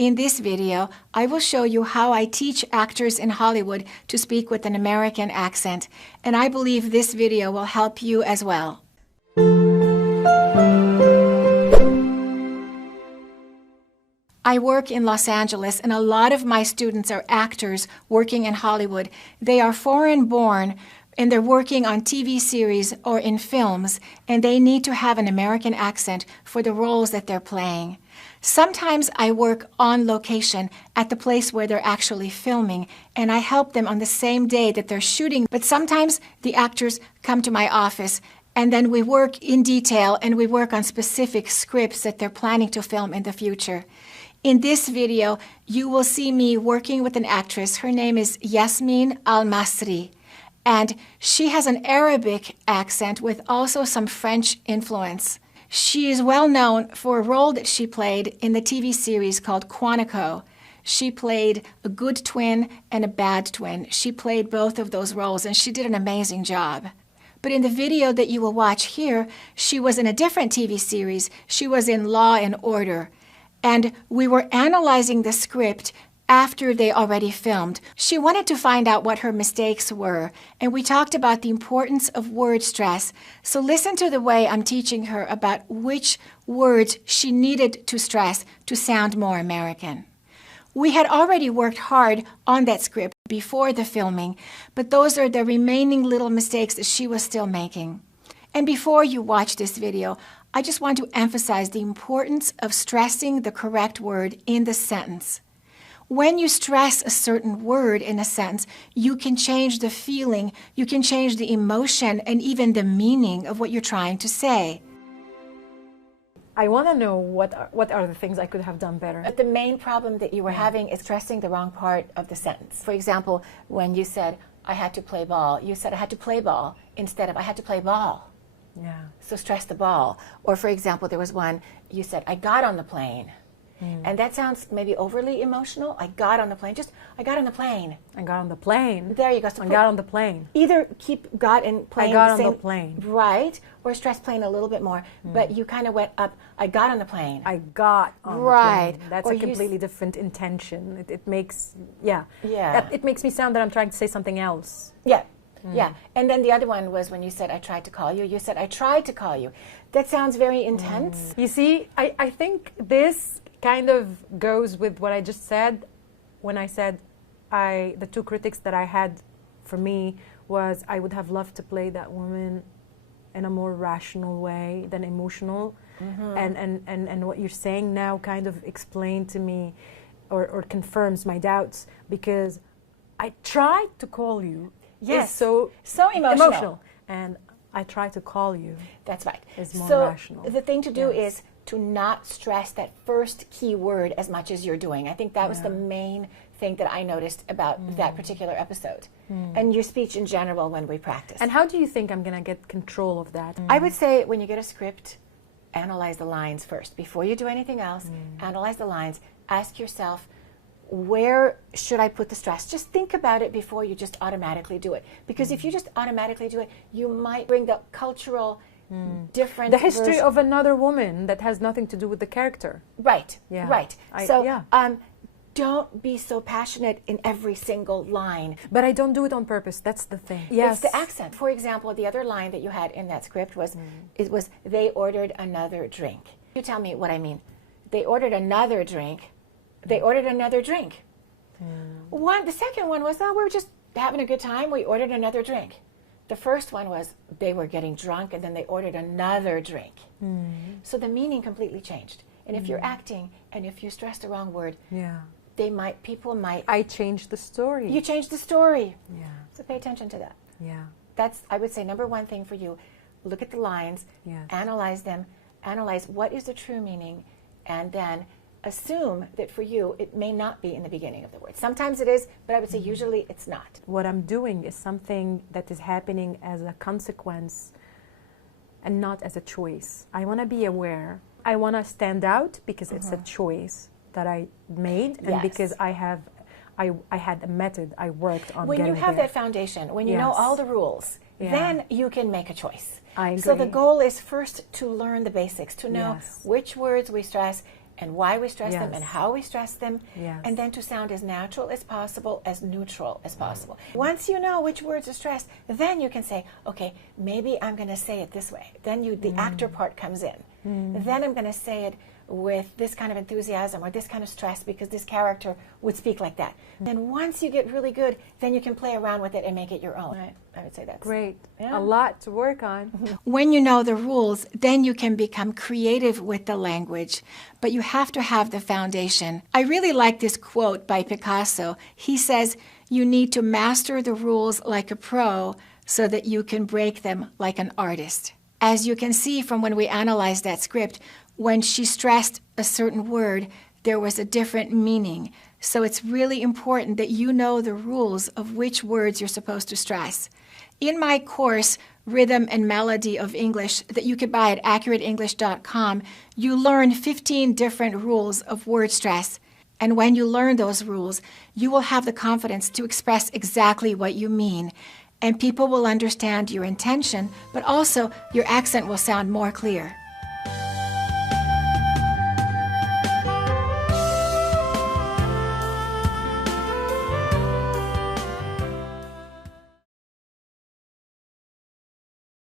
In this video, I will show you how I teach actors in Hollywood to speak with an American accent, and I believe this video will help you as well. I work in Los Angeles, and a lot of my students are actors working in Hollywood. They are foreign-born, and they're working on TV series or in films, and they need to have an American accent for the roles that they're playing. Sometimes I work on location at the place where they're actually filming, and I help them on the same day that they're shooting. But sometimes the actors come to my office, and then we work in detail, and we work on specific scripts that they're planning to film in the future. In this video, you will see me working with an actress. Her name is Yasmin Al-Masri, and she has an Arabic accent with also some French influence. She is well known for a role that she played in the TV series called Quantico. She played a good twin and a bad twin. She played both of those roles, and she did an amazing job. But in the video that you will watch here, she was in a different TV series. She was in Law and Order. And we were analyzing the script after they already filmed. She wanted to find out what her mistakes were, and we talked about the importance of word stress. So listen to the way I'm teaching her about which words she needed to stress to sound more American. We had already worked hard on that script before the filming, but those are the remaining little mistakes that she was still making. And before you watch this video, I just want to emphasize the importance of stressing the correct word in the sentence. When you stress a certain word in a sentence, you can change the feeling, you can change the emotion, and even the meaning of what you're trying to say. I want to know what are the things I could have done better. But the main problem that you were having is stressing the wrong part of the sentence. For example, when you said, I had to play ball, you said I had to play ball instead of I had to play ball. Yeah. So stress the ball. Or for example, there was one, you said, I got on the plane. And that sounds maybe overly emotional. I got on the plane. Just, I got on the plane. I got on the plane. There you go. So I got on the plane. Either keep got and plane. I got on the plane. Right. Or stress plane a little bit more. But you kind of went up, I got on the plane. I got on the plane. That's a completely different intention. It makes, it makes me sound that I'm trying to say something else. Yeah. Yeah. And then the other one was when you said, I tried to call you. You said, I tried to call you. That sounds very intense. You see, I think this kind of goes with what I just said when I said the two critics that I had for me was I would have loved to play that woman in a more rational way than emotional. And what you're saying now kind of explained to me or confirms my doubts, because I tried to call you. Yes, so emotional. And I try to call you. That's right. It's more rational. The thing to do is to not stress that first key word as much as you're doing. I think that was the main thing that I noticed about that particular episode. And your speech in general when we practice. And how do you think I'm going to get control of that? I would say when you get a script, analyze the lines first. Before you do anything else, analyze the lines. Ask yourself, where should I put the stress? Just think about it before you just automatically do it. Because if you just automatically do it, you might bring the cultural different... The history of another woman that has nothing to do with the character. Right, right. So don't be so passionate in every single line. But I don't do it on purpose. That's the thing. It's the accent. For example, the other line that you had in that script was, it was, they ordered another drink. You tell me what I mean. They ordered another drink. They ordered another drink. The second one was, we were just having a good time. We ordered another drink. The first one was they were getting drunk and then they ordered another drink. So the meaning completely changed. And if you're acting and if you stress the wrong word, people might... I changed the story. You changed the story. So pay attention to that. That's, I would say, number one thing for you. Look at the lines, analyze them, analyze what is the true meaning, and then assume that for you, it may not be in the beginning of the word. Sometimes it is, but I would say usually it's not. What I'm doing is something that is happening as a consequence and not as a choice. I want to be aware. I want to stand out because it's a choice that I made and because I had a method I worked on getting there. When you have that foundation, when you know all the rules, then you can make a choice. I agree. So the goal is first to learn the basics, to know which words we stress, and why we stress them Yes. and how we stress them, Yes. and then to sound as natural as possible, as neutral as possible. Once you know which words are stressed, then you can say, okay, maybe I'm going to say it this way. Then the actor part comes in. Then I'm going to say it with this kind of enthusiasm or this kind of stress because this character would speak like that. Then once you get really good, then you can play around with it and make it your own. I would say that's Great. Yeah. A lot to work on. When you know the rules, then you can become creative with the language, but you have to have the foundation. I really like this quote by Picasso. He says, "You need to master the rules like a pro so that you can break them like an artist." As you can see from when we analyzed that script, when she stressed a certain word, there was a different meaning. So it's really important that you know the rules of which words you're supposed to stress. In my course, Rhythm and Melody of English, that you could buy at AccurateEnglish.com, you learn 15 different rules of word stress. And when you learn those rules, you will have the confidence to express exactly what you mean. And people will understand your intention, but also your accent will sound more clear.